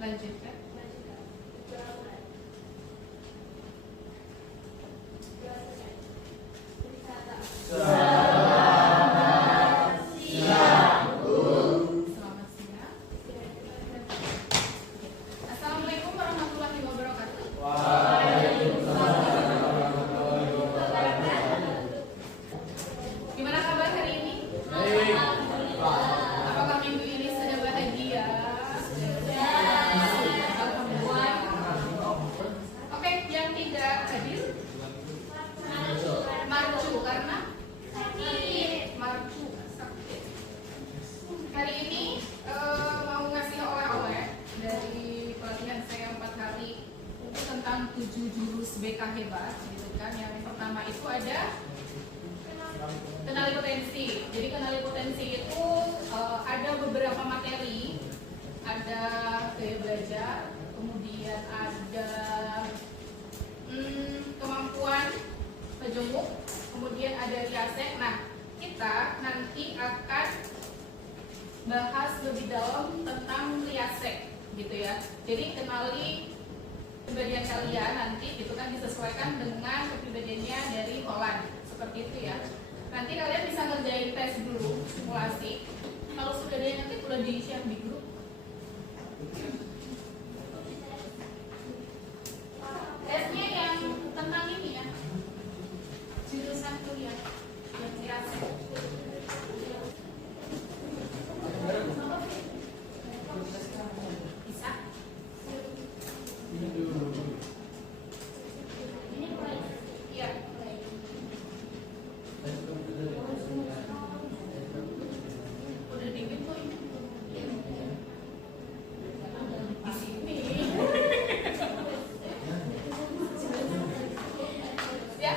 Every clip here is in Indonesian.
Lanjutkan. Assalamualaikum warahmatullahi wabarakatuh. Gimana kabar hari ini? Apakah minggu ini sudah bahagia? Alhamdulillah. Oke, yang tidak hadir? Marcu karena Marcu sakit. Hari ini mau ngasih oleh-oleh dari pelatihan saya 4 hari itu tentang 7 jurus BK hebat gitu kan. Yang pertama itu ada kenali potensi. Jadi kenali potensi itu ada beberapa materi, ada gaya belajar, kemudian ada kemampuan kejemuk, kemudian ada riasek. Nah, kita nanti akan bahas lebih dalam tentang riasek gitu ya. Jadi kenali kepribadian kalian nanti gitu kan, disesuaikan dengan kepribadiannya dari Holland seperti itu ya. Nanti kalian bisa ngerjain tes dulu, simulasi. Kalau sudah ada yang nanti boleh di-share di grup. Tesnya yang tentang ini ya, jurusan kuliah yang riasek. Bisa? Iya. Udah dingin kok ini. Di sini. Ya.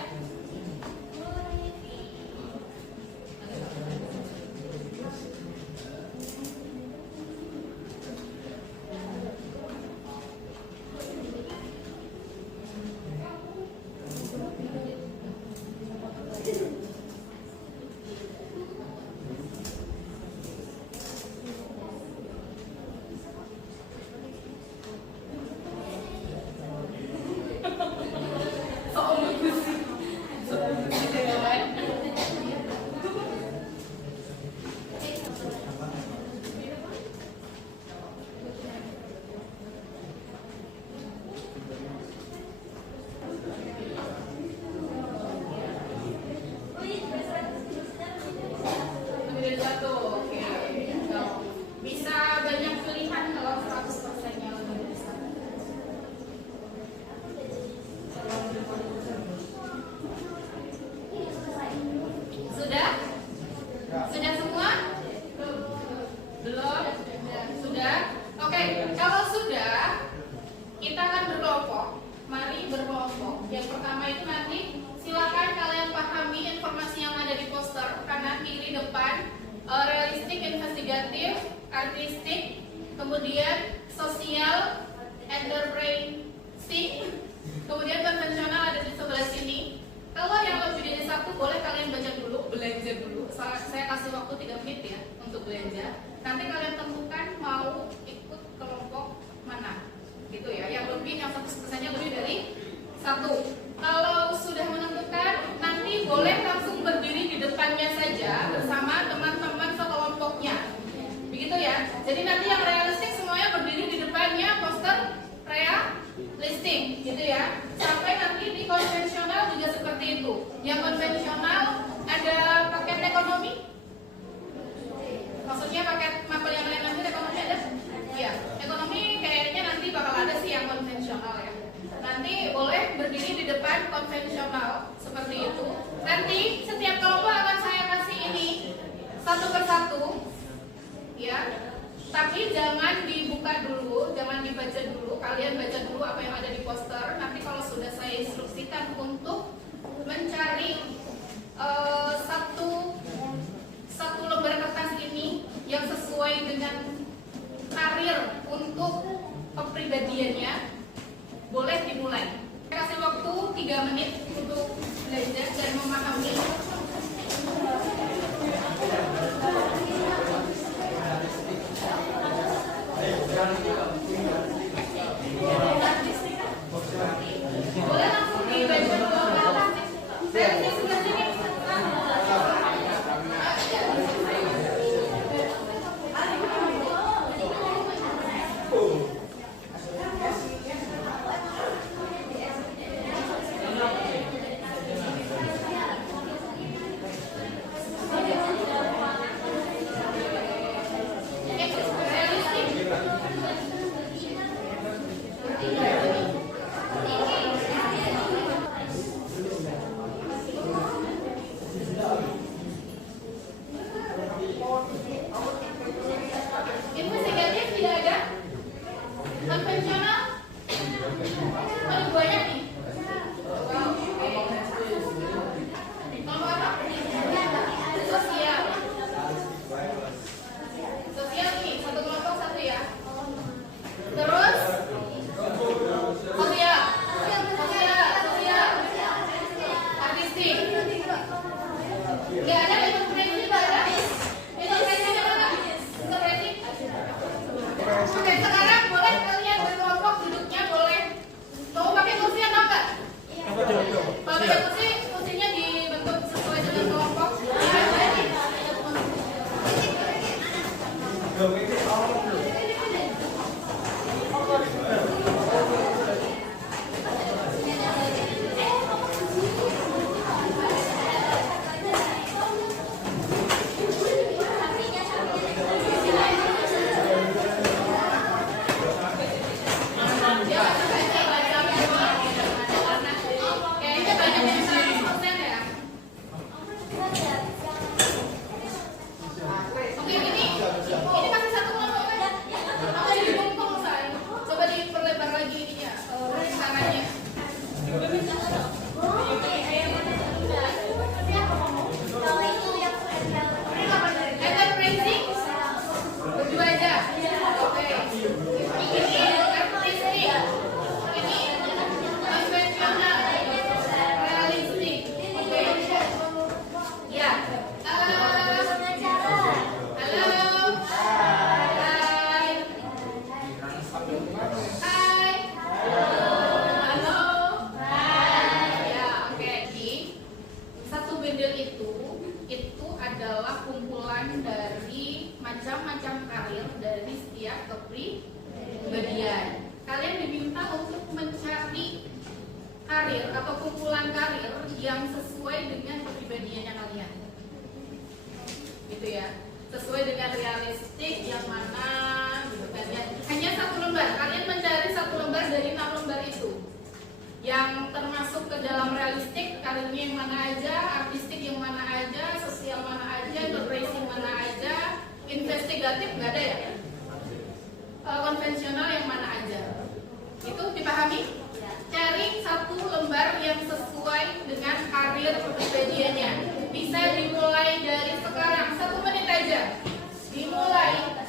Lebih dari satu, oke. Bisa banyak pilihan kalau 100%-nya lebih dari satu. Sudah? Sudah semua? Belum? Sudah? Oke, kalau sudah, kita akan berkelompok. Mari berkelompok. Yang pertama itu nanti silakan kalian pahami informasi yang ada di poster, kanan, kiri, depan, realistik, investigatif, artistik, kemudian sosial, enterprising, kemudian konvensional ada di sebelah sini. Kalau yang lebih dari satu boleh kalian baca dulu, belanja dulu. Saya kasih waktu 3 menit ya untuk belanja. Nanti kalian tentukan mau ikut kelompok mana, gitu ya. Yang lebih, yang 100%-nya lebih dari satu. Kalau sudah menentukan, nanti boleh langsung berdiri di depannya saja bersama teman-teman sekelompoknya. Begitu ya. Jadi nanti yang realistik semuanya berdiri di depannya poster realistik, gitu ya. Sampai nanti di konvensional juga seperti itu. Yang konvensional ada paket ekonomi. Maksudnya paket mapel yang lain lanjut ekonomi ada? Iya. Ekonomi kayaknya nanti bakal ada sih yang konvensional ya. Nanti boleh berdiri di depan konvensional seperti itu. Nanti setiap kelompok akan saya kasih ini satu persatu, ya. Tapi jangan dibuka dulu, jangan dibaca dulu. Kalian baca dulu apa yang ada di poster. Nanti kalau sudah saya instruksikan untuk mencari satu lembar kertas ini yang sesuai dengan karir untuk kepribadiannya, boleh dimulai. Saya kasih waktu 3 menit untuk belajar dan memahami. Ayo, kumpulan dari macam-macam karir dari setiap kepribadian. Kalian diminta untuk mencari karir atau kumpulan karir yang sesuai dengan kepribadiannya kalian, gitu ya, sesuai dengan realistik yang mana, gitu kan ya. Hanya satu lembar, kalian mencari satu lembar dari 6 lembar itu, yang termasuk ke dalam realistik, karirnya yang mana aja, artistik yang mana aja, sosial mana aja, enterprising mana aja, investigatif nggak ada ya, konvensional yang mana aja, itu dipahami? Cari satu lembar yang sesuai dengan karir kepribadiannya. Bisa dimulai dari sekarang, 1 menit aja. Dimulai.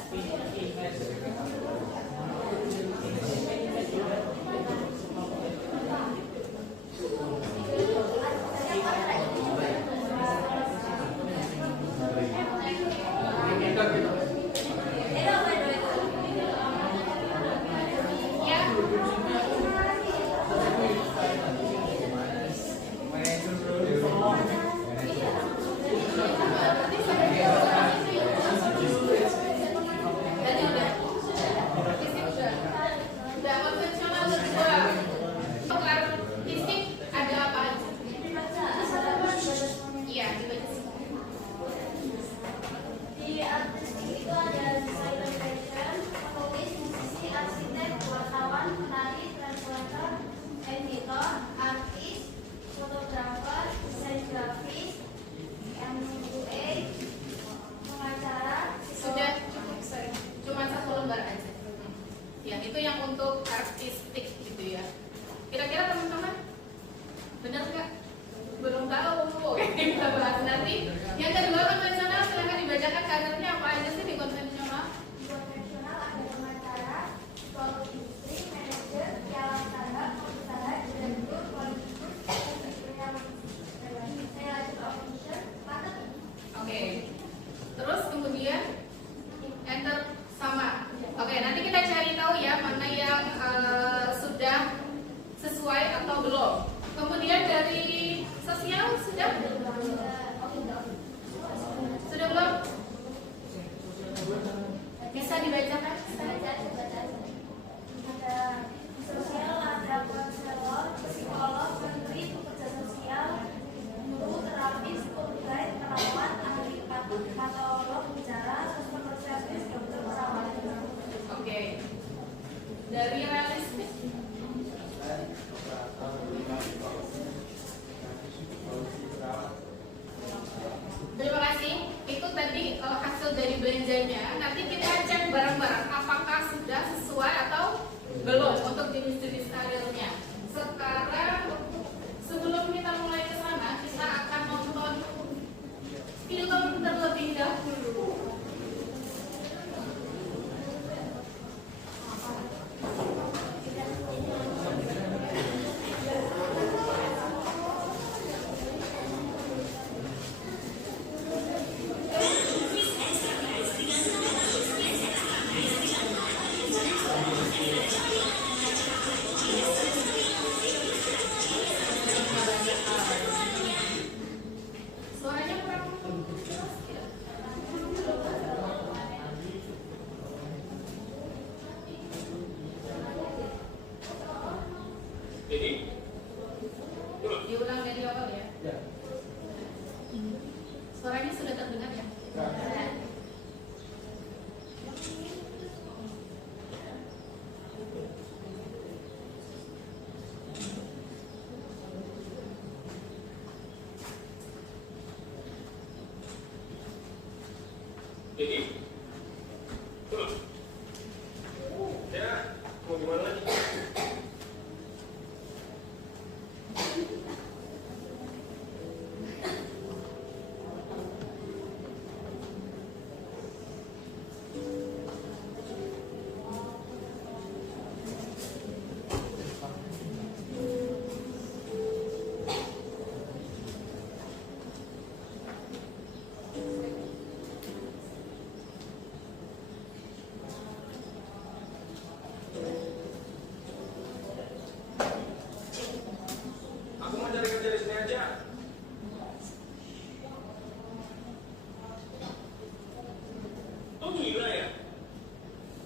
gila ya?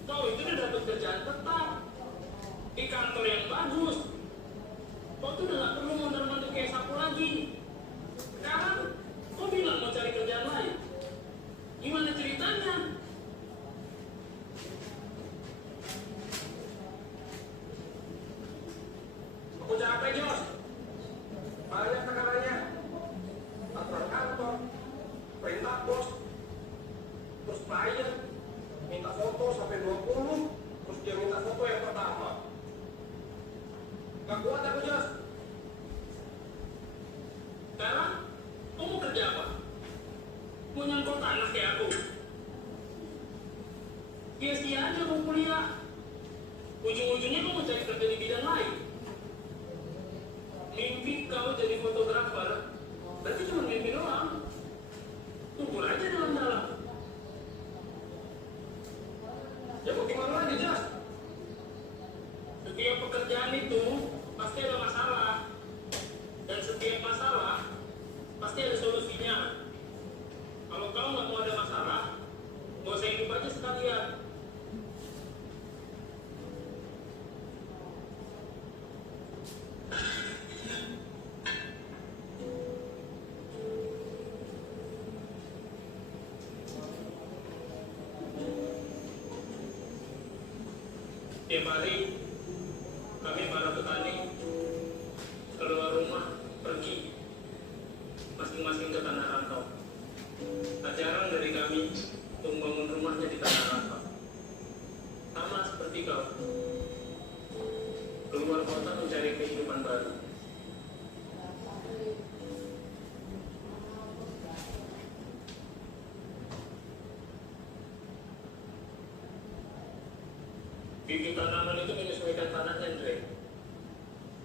Kau itu udah dapat kerjaan tetap di kantor yang bagus. Kau tuh udah gak perlu mondar-mandir kayak sapu lagi. Sekarang kau bilang mau cari kerjaan lain. Gimana ceritanya? Aku capek, Jos. Banyak tekanannya. Aturan kantor, perintah bos, terus klien minta foto sampai 20, terus dia minta foto yang pertama. Gak kuat aku, Jos. Sekarang kamu mau kerja apa? Mau nyangkut tanah kayak aku? Sia-sia aja mau kuliah. Ujung-ujungnya kamu cari kerja di bidang lain. Mimpi kau jadi fotografer, berarti cuma mimpi doang. Kubur aja dalam-dalam. Ya mau gimana lagi, Jas? Setiap pekerjaan itu pasti ada masalah. Dan setiap masalah pasti ada solusinya. Kalau kau nggak mau ada masalah, nggak usah hidup aja sekalian. Tiap hari kami para petani keluar rumah pergi masing-masing ke tanah rantau. Tak jarang dari kami untuk membangun rumahnya di tanah rantau. Sama seperti kau, keluar kota mencari kehidupan baru. Bibit tanaman itu menyesuaikan tanahnya, Andre.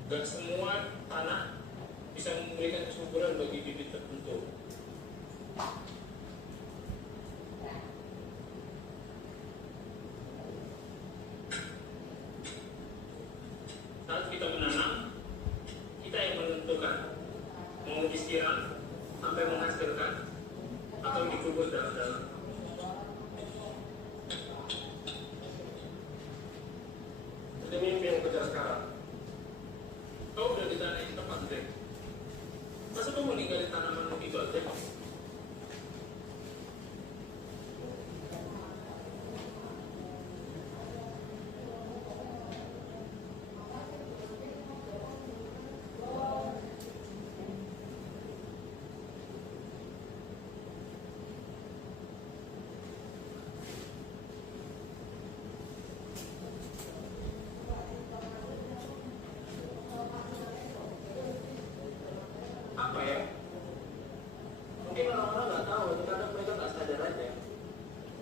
Dan semua tanah bisa memberikan kesuburan bagi bibit tertentu. Saat kita menanam, kita yang menentukan mau disiram sampai menghasilkan atau dikubur dalam-dalam. Itu mimpi yang kejar sekarang. Kau udah di tanah yang tepat, Dek. Masa kau mau ninggalin tanamanmu gitu aja? Apa ya? Mungkin orang-orang nggak tahu, kadang mereka nggak sadar aja.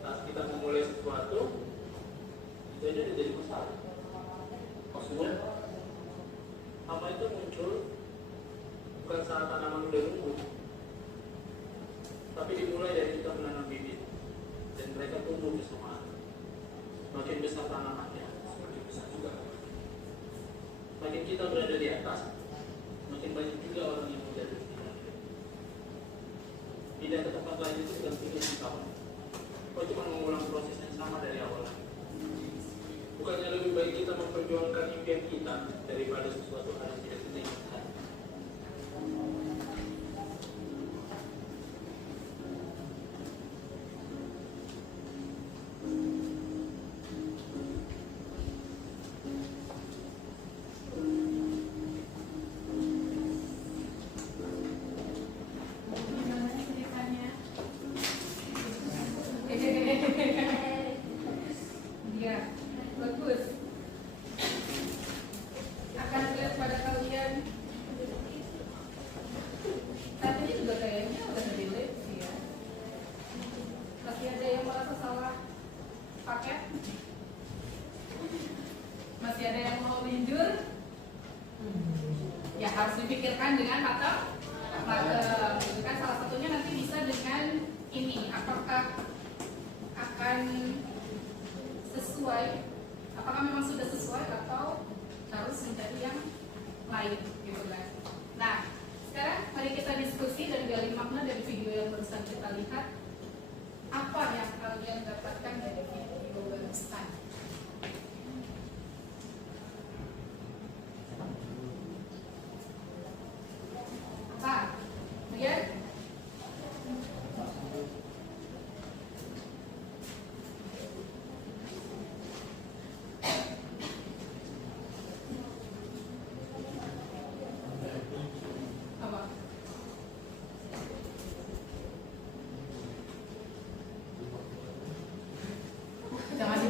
Saat kita memulai sesuatu, itu aja udah jadi masalah. Maksudnya, apa itu muncul bukan saat tanaman udah tumbuh, tapi dimulai dari kita menanam bibit dan mereka tumbuh bersama. Makin besar tanamannya, semakin besar juga. Makin kita berada di atas, makin banyak juga orang yang menjadi tidak ke tempat lain itu bukan pilihan kamu. Kau cuma mengulang proses yang sama dari awal. Bukannya lebih baik kita memperjuangkan impian kita daripada sesuatu hal yang tidak kita inginkan. Iya, bagus. Akan lihat pada kalian. Saat ini juga kayaknya udah relate sih ya. Masih ada yang merasa salah paket? Masih ada yang mau linjur? Ya harus dipikirkan dengan matang. Gitu kan, salah satunya nanti bisa dengan ini, apakah akan sesuai, apakah memang sudah sesuai atau harus mencari yang lain gitu kan. Nah, sekarang mari kita diskusi dan gali makna dari video yang barusan kita lihat. Apa yang kalian dapatkan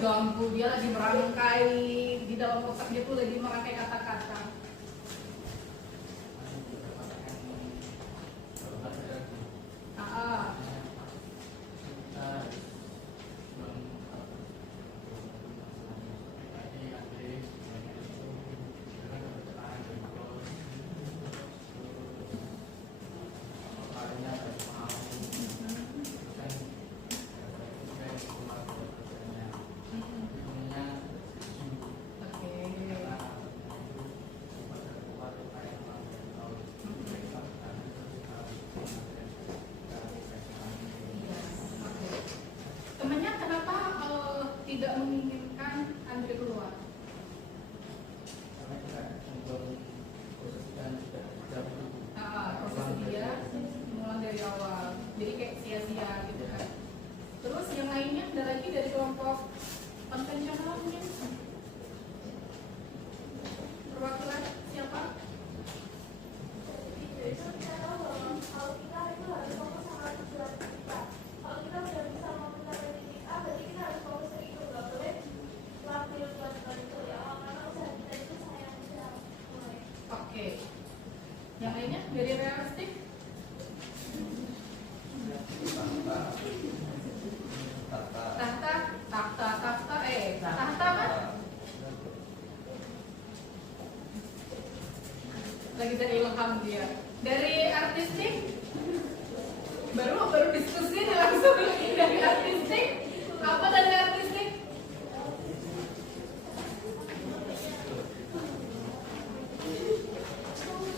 diganggu, dia lagi merangkai di dalam otak dia tuh lagi merangkai kata-kata. Temennya kenapa tidak menginginkan Andre keluar? Proses dia mulai dari awal, jadi kayak sia-sia gitu kan. Terus yang lainnya ada lagi dari kelompok konvensional mungkin? Perwakilan siapa? Oke. Yang lainnya dari realistik? Tahta apa? Lagi dari ilham dia. Dari artistik? Baru diskusi nih langsung dari artistik. Apa dari artistik?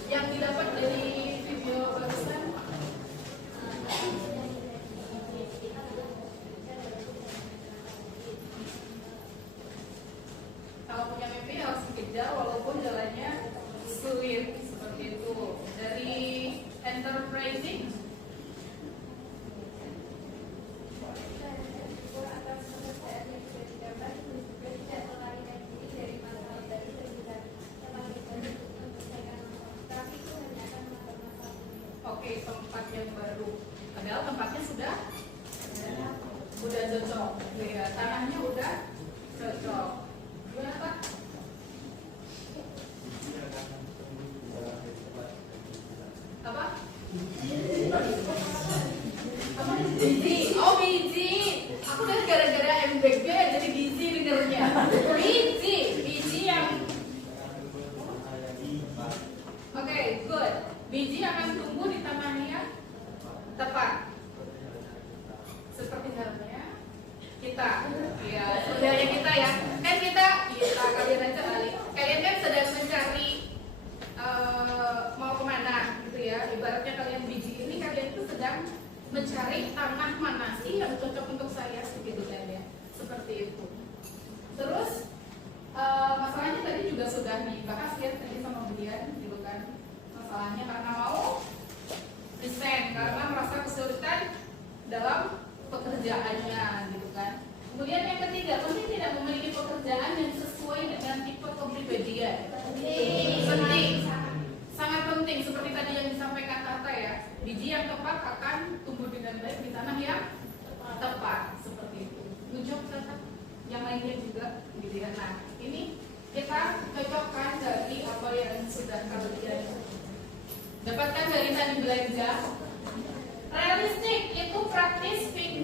Yang didapat dari video barusan? Kalau punya mimpi harus dikejar walaupun jalannya sulit seperti itu. Dari enterprising? Oke, tempat yang baru. Padahal tempatnya sudah cocok. Ya, tanahnya udah cocok. Gimana Pak? Apa? Apa? Biji. Oh, biji. Aku udah gara-gara MBG jadi biji dengernya. Biji yang oke, good. Biji akan tumbuh di tanah yang tepat. Seperti halnya kita, ya, saudaranya kita ya. Kan kita kalian aja kali. Kalian kan sedang mencari mau kemana gitu ya. Ibaratnya kalian biji ini, kalian tuh sedang mencari tanah mana sih yang cocok untuk saya, gitu kan ya. Seperti itu. Terus masalahnya tadi juga sudah dibahas ya tadi sama Brian gitu kan. Masalahnya karena mau resign karena merasa kesulitan dalam pekerjaannya gitu kan. Kemudian yang ketiga, mungkin tidak memiliki pekerjaan yang sesuai dengan tipe kepribadian. Penting, sangat penting seperti tadi yang disampaikan Tata ya. Biji yang tepat akan tumbuh dengan baik di tanah yang tepat seperti itu. Tujuh Tata, yang lainnya juga gitu ya. Nah, ini kita cocokkan dari apa yang sudah kalian dapatkan dari tadi belanja. Realistik itu praktis, fisik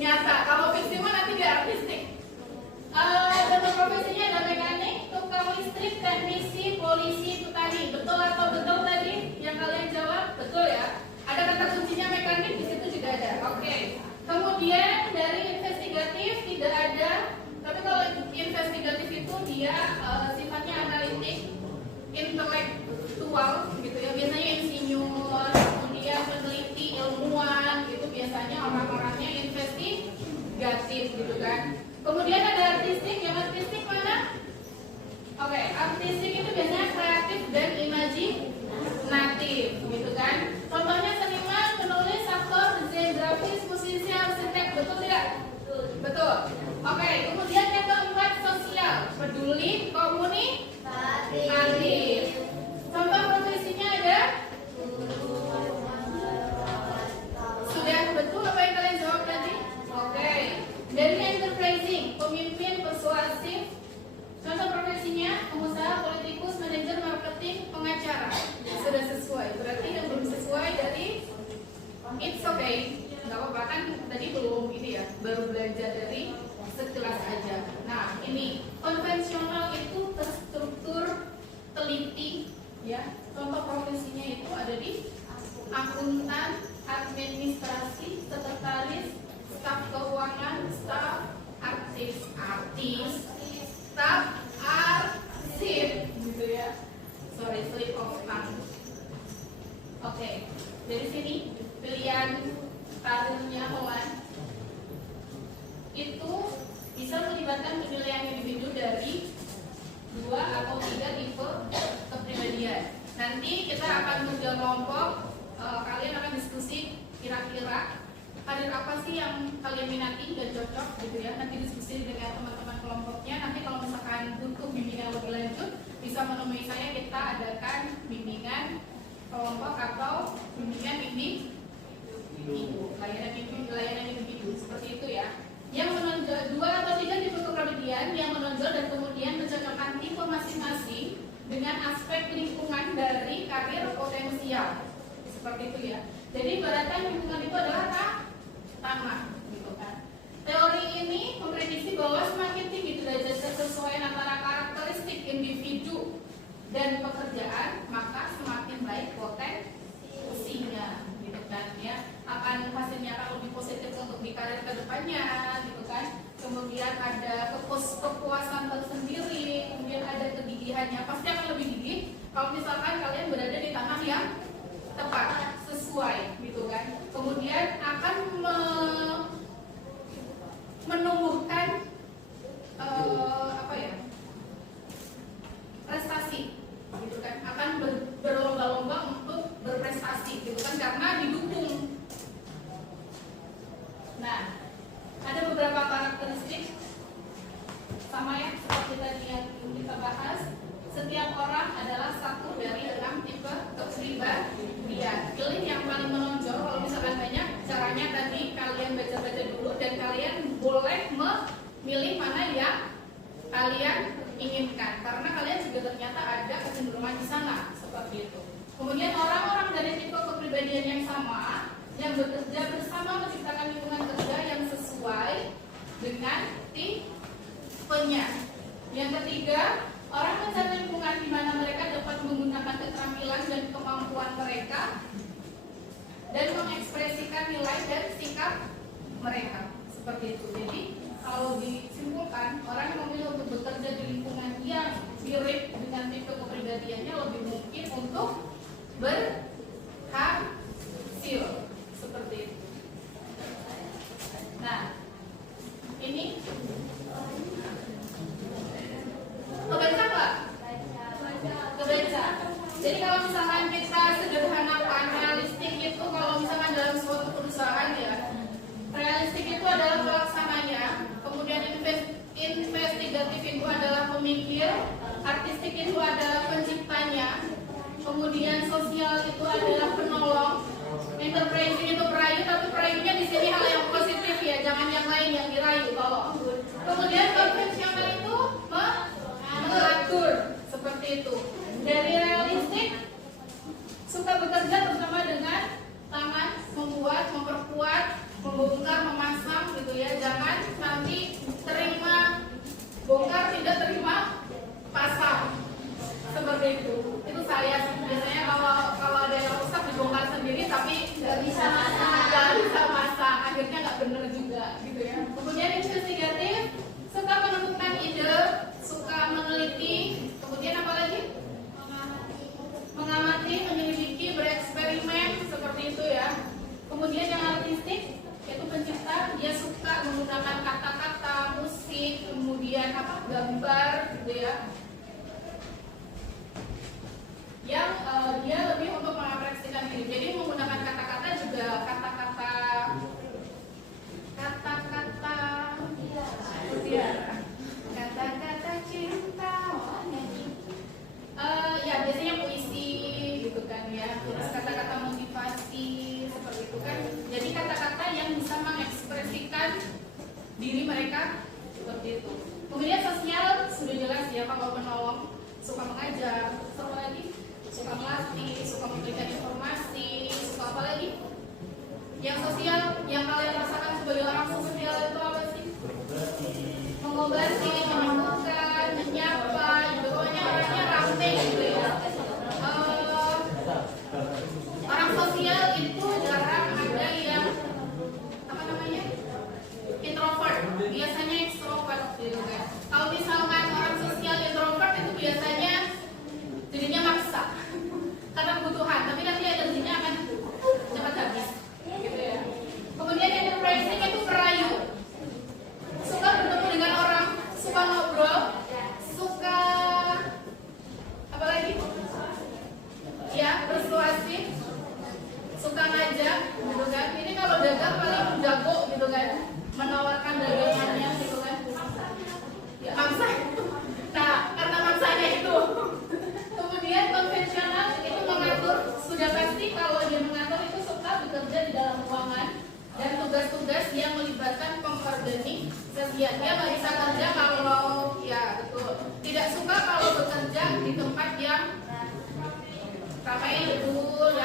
nyata. Kalau fisik mah nanti dia artistik. Bentuk profesinya ada mekanik, tukang listrik, teknisi, polisi, itu tadi. Betul atau betul tadi yang kalian jawab? Betul ya. Ada kata kuncinya mekanik di situ juga ada. Oke. Kemudian dari investigatif tidak ada. Tapi kalau investigatif itu dia sifatnya analitik, intelektual gitu ya. Biasanya insinyur, kemudian peneliti, ilmuwan gitu. Biasanya orang-orangnya investigatif gitu kan. Kemudian ada artistik. Yang artistik mana? Oke, artistik itu biasanya kreatif dan imajinatif gitu kan. Contohnya seniman, penulis, aktor, desain grafis, musisi, arsitek. Betul tidak? Betul. Oke, kemudian yang keempat sosial, peduli, komunikatif. Contoh profesinya ada? Sudah betul apa yang kalian jawab tadi? it's okay, nggak apa-apa kan tadi belum ini ya, baru belajar dari sekilas aja. Nah ini konvensional itu terstruktur, teliti, ya. Contoh profesinya itu ada di akuntan, administrasi, sekretaris, staf keuangan, staf artis, staf arsip, gitu ya. Sorry, slip of tongue. Oke, dari sini pilihan karirnya Hoan itu bisa melibatkan penilaian individu dari 2 atau 3 tipe kepribadian. Nanti kita akan kerja kelompok, kalian akan diskusi kira-kira karir apa sih yang kalian minati dan cocok gitu ya. Nanti diskusi dengan teman-teman kelompoknya. Nanti kalau misalkan butuh bimbingan lebih lanjut bisa menemui saya, kita adakan bimbingan kelompok atau bimbingan individu, layanan individu seperti itu ya. Yang menonjol 2 atau 3 tipe kepribadian yang menonjol dan kemudian mencocokkan tipe masing-masing dengan aspek lingkungan dari karir potensial seperti itu ya. Jadi ibaratkan lingkungan itu adalah tanah gitu kan. Teori ini memprediksi bahwa semakin tinggi derajat kesesuaian antara karakteristik individu dan pekerjaan, maka semakin baik potensinya gitu kan ya. Akan hasilnya akan lebih positif untuk di karir kedepannya gitu kan. Kemudian ada kepuasan tersendiri, kemudian ada kegigihannya, pasti akan lebih gigih kalau misalkan kalian berada di tanah yang tepat, sesuai gitu kan. Kemudian akan menumbuhkan prestasi gitu kan, akan berlomba-lomba untuk berprestasi gitu kan, karena didukung. Nah, ada beberapa karakteristik sama ya seperti tadi yang kita bahas. Setiap orang adalah satu dari 6 tipe kepribadian. Pilih yang paling menonjol. Kalau misalkan banyak, caranya tadi kalian baca-baca dulu dan kalian boleh memilih mana yang kalian inginkan, karena kalian juga ternyata ada kecenderungan di sana seperti itu. Kemudian orang-orang dari tipe kepribadian yang sama yang bekerja bersama menciptakan lingkungan kerja yang sesuai dengan tipenya. Yang ketiga, orang mencari lingkungan di mana mereka dapat menggunakan keterampilan dan kemampuan mereka dan mengekspresikan nilai dan sikap mereka seperti itu. Jadi kalau disimpulkan, orang yang memilih untuk bekerja di lingkungan yang mirip dengan tipe kepribadiannya lebih mungkin untuk berhasil seperti itu. Nah, ini kebaca nggak? Kebaca. Jadi kalau misalkan kita sederhanakan realistik itu, kalau misalkan dalam suatu perusahaan ya, realistik itu adalah pelaksananya, kemudian investigatif itu adalah pemikir, artistik itu adalah penciptanya, kemudian sosial itu adalah penolong, enterprising itu perayu, tapi perayunya di sini hal yang positif ya, jangan yang lain yang dirayu, tolong. Kemudian konvensional itu mengatur seperti itu. Dari realistik suka bekerja bersama dengan tangan, membuat, memperkuat, membongkar, memasang gitu ya. Jangan nanti terima bongkar, tidak terima pasang seperti itu. Itu saya biasanya kalau ada yang rusak dibongkar sendiri tapi nggak bisa masang, akhirnya nggak benar juga gitu ya. Kemudian investigatif, suka menemukan ide, suka meneliti, kemudian apa lagi? Mengamati, menyelidiki, bereksperimen seperti itu ya. Kemudian yang artistik yaitu pencipta, dia suka menggunakan kata-kata, musik, kemudian gambar gitu ya. Yang dia lebih untuk mengapresiasikan diri. Jadi menggunakan kata-kata juga kata-kata cinta, ya biasanya puisi gitu kan ya. Terus kata-kata motivasi seperti itu kan. Jadi kata-kata yang bisa mengekspresikan diri mereka seperti itu. Kemudian sosial sudah jelas ya, kalau menolong, suka mengajar, apa lagi? Suka melatih, suka memberikan informasi, suka apa lagi? Yang sosial yang kalian rasakan sebagai orang sosial itu apa sih? Mengobati, menyembuhkan, menyapa, gitu. Pokoknya orangnya ramai gitu ya. Orang sosial itu jarang ada yang apa namanya introvert, biasanya extrovert gitu kan. Kalau misalkan orang sosial introvert itu biasanya jadinya maksa karena kebutuhan, tapi nanti energinya akan cepat habis gitu ya. Kemudian enterprising itu perayu, suka bertemu dengan orang, suka ngobrol, suka apa lagi ya, persuasif, suka ngajak gitu kan. Ini kalau dagang paling jago gitu kan, menawarkan dagangannya gitu kan ya, maksa. Nah, karena maksanya itu kemudian konvensional itu mengatur, sudah pasti kalau dia mengatur itu suka bekerja di dalam ruangan dan tugas-tugas yang melibatkan pengorganik sosial. Dia nggak bisa kerja kalau ya betul, tidak suka kalau bekerja di tempat yang ramai betul,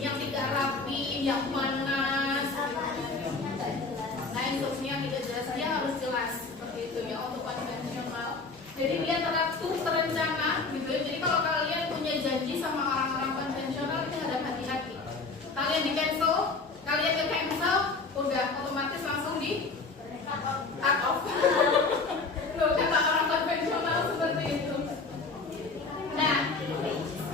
yang tidak rapi, yang panas. Nah, instruksinya tidak jelas, dia harus jelas seperti itu ya untuk konvensional. Jadi dia teratur, terencana gitu ya. Jadi kalau kalian punya janji sama orang-orang konvensional itu harus hati-hati. Kalian di cancel, kalian ke cancel, udah otomatis langsung di cut off. Loh, kata orang konvensional seperti itu. Nah,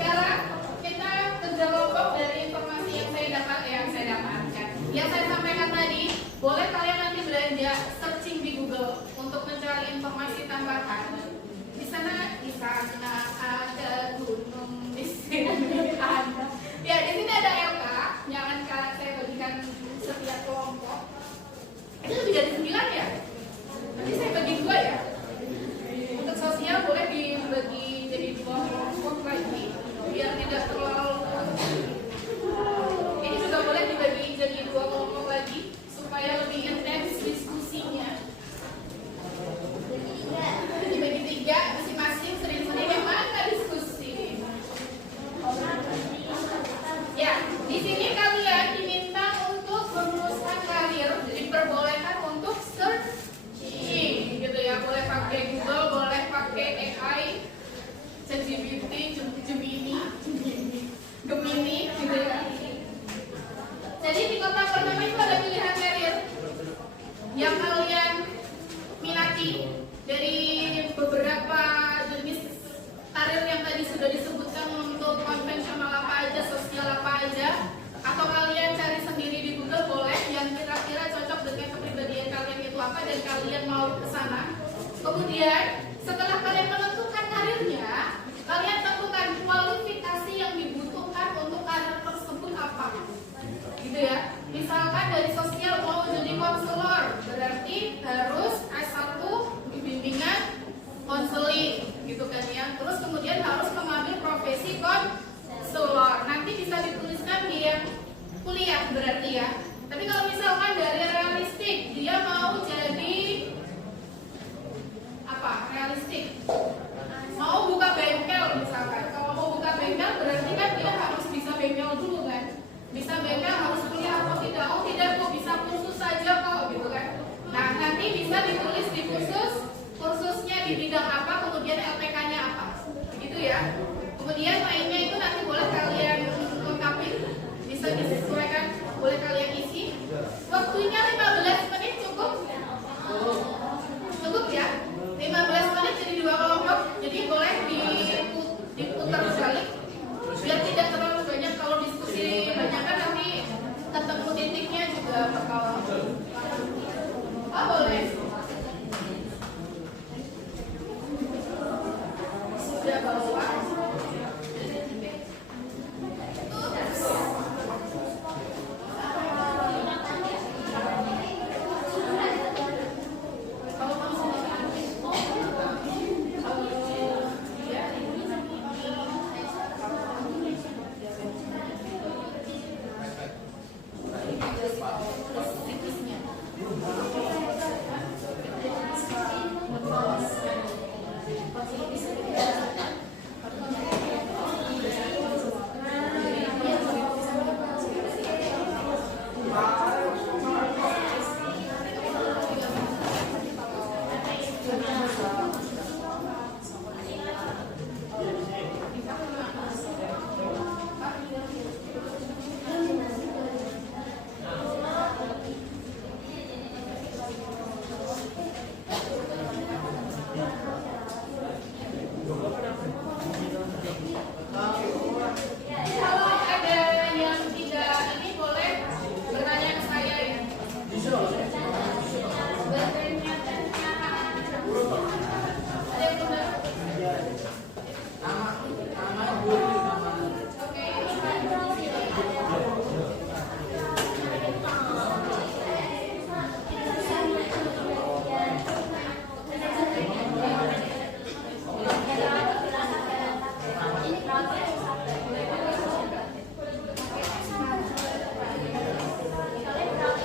sekarang kita kerja kelompok dari informasi yang saya dapatkan. Yang saya sampaikan tadi, boleh kalian nanti belanja searching di Google untuk mencari informasi tambahan. Di sana ada gunung, di sini ada. Ya, di sini ada LK. Jangan saya bagikan setiap kelompok. Itu lebih dari 9 ya? Nanti saya bagi 2 ya. Untuk sosial boleh dibagi jadi 2 kelompok lagi, biar tidak terlalu. Ini juga boleh dibagi jadi 2 kelompok lagi supaya lebih intens diskusinya. Dibagi 3 masing-masing, sering-sering yang mana diskusi. Ya, di sini kalian diminta untuk merumuskan karir, diperbolehkan untuk searching gitu ya. Boleh pakai Google, boleh pakai AI, ChatGPT, Gemini gitu ya. Jadi di kotak pertama itu ada pilihan karir yang kalian minati dari beberapa jenis karir yang tadi sudah disebutkan, untuk konvensional apa aja, sosial apa aja, atau kalian cari sendiri di Google boleh yang kira-kira cocok dengan kepribadian kalian itu apa dan kalian mau ke sana. Kemudian setelah kalian menentukan karirnya, kalian tentukan kualifikasi yang dibutuhkan untuk karir tersebut apa, gitu ya. Misalkan dari sosial mau jadi konselor, berarti harus S1 bimbingan konseling, gitu kan ya. Terus kemudian harus mengambil profesi konselor. Nanti bisa dituliskan di yang kuliah berarti ya. Tapi kalau misalkan dari realistik, dia mau jadi apa? Realistik. Mau buka bengkel misalkan. Kalau mau buka bengkel berarti kan dia harus bisa bengkel dulu kan. Bisa bengkel harus kuliah atau tidak? Oh tidak, kok bisa kursus saja kok gitu kan. Nah, nanti bisa ditulis di kursusnya di bidang apa, kemudian LPK-nya apa. Begitu ya. Kemudian lainnya itu nanti boleh kalian lengkapi, bisa disesuaikan, boleh kalian isi. Waktunya 15 menit cukup? Cukup ya? 15 menit jadi 2 kelompok, jadi boleh diputar balik biar tidak terlalu banyak. Kalau diskusi banyak kan nanti ketemu titiknya juga bakal boleh. Sudah bawa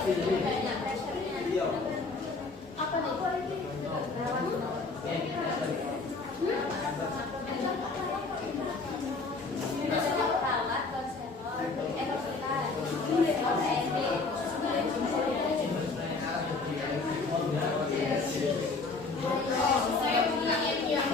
Apa nih? Saya punya yang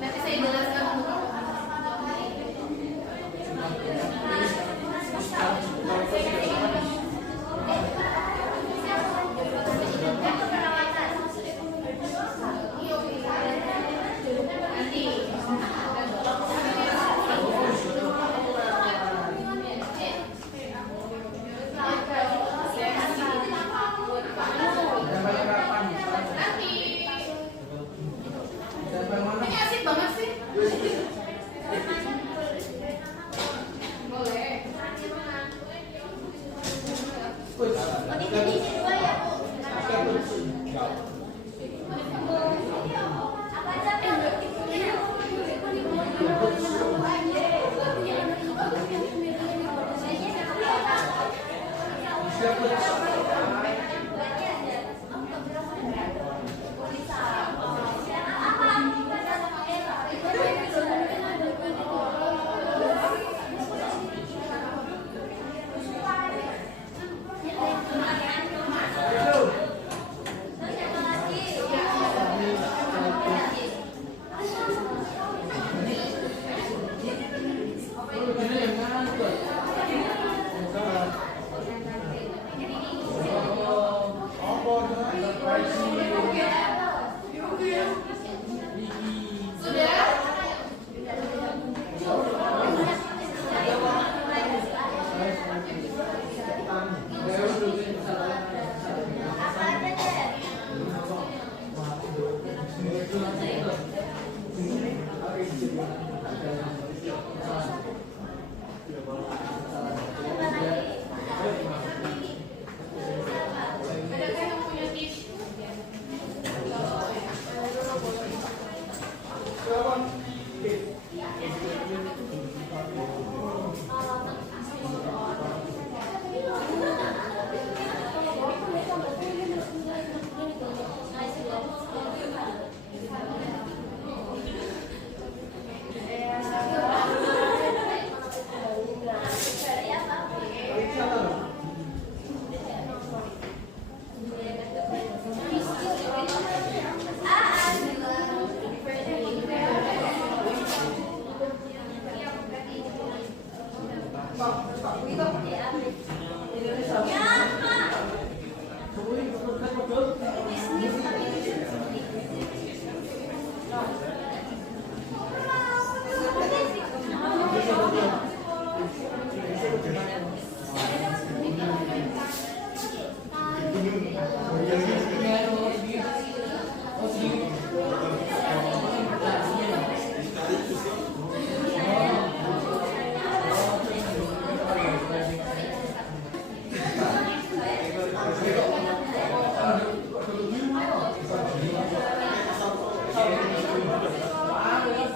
Nanti saya jelaskan untuk Adakah yang punya tips?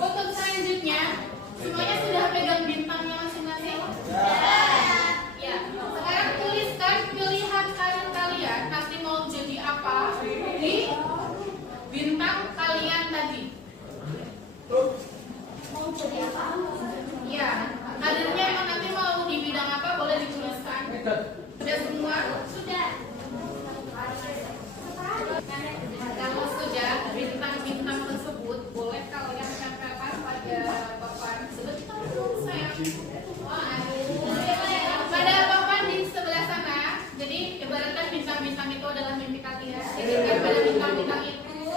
Untuk selanjutnya, semuanya sudah pegang bintangnya masing-masing? Ya. Sekarang tuliskan pilihan kalian nanti mau jadi apa di bintang kalian tadi. Mau jadi apa? Ya. Kadernya emang nanti mau di bidang apa boleh dituliskan. Sudah semua? Sudah. Kalau sudah bintang-bintang tersebut boleh kalian tempelkan pada papan sebentar saya. Pada papan di sebelah sana. Jadi ibaratkan bintang-bintang itu adalah mimpi kalian. Jadikan pada bintang-bintang itu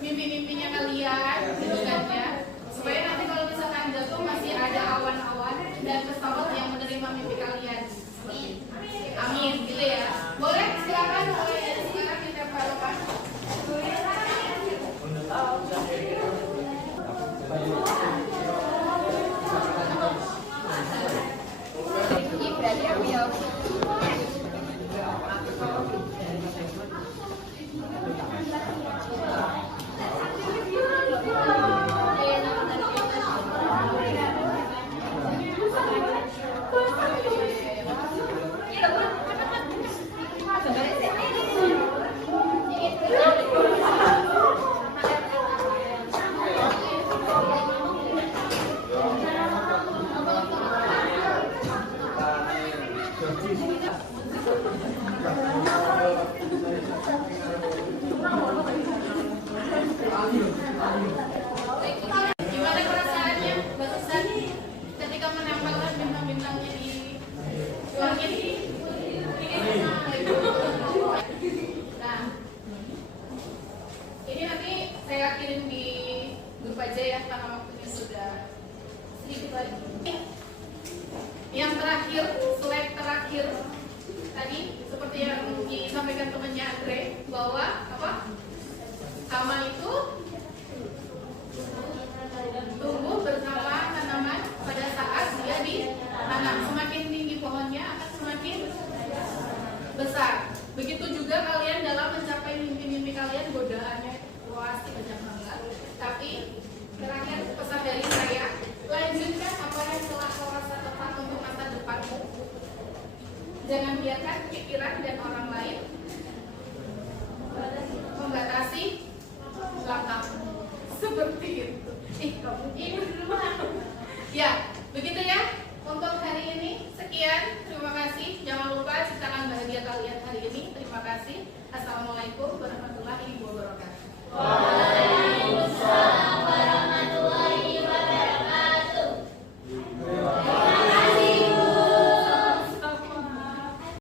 mimpi-mimpinya kalian, gitu kan ya. Supaya nanti kalau misalkan jatuh masih ada awan-awan dan pesawat yang menerima mimpi kalian. Amin, gitu ya. Boleh silakan mulai dari sekarang ditempelkan. Berarti aku ya. Gimana perasaannya, barusan ketika menempelkan bintang-bintangnya di langit? Nah, ini nanti saya kirim di grup aja ya karena waktunya sudah sedikit lagi. Yang terakhir, slide terakhir tadi seperti yang disampaikan temannya Andre bahwa apa? Hama itu tumbuh bersama tanaman pada saat dia ditanam. Semakin tinggi pohonnya akan semakin besar. Begitu juga kalian dalam mencapai mimpi-mimpi kalian, godaannya pasti banyak banget. Tapi terakhir pesan dari saya, lanjutkan apa yang telah kau rasa tepat untuk masa depanmu. Jangan biarkan pikiran dan orang lain membatasi langkahmu. Seperti itu. Kamu ini ya, begitu ya. Untuk hari ini sekian. Terima kasih. Jangan lupa ciptakan bahagia kalian hari ini. Terima kasih. Assalamualaikum warahmatullahi wabarakatuh.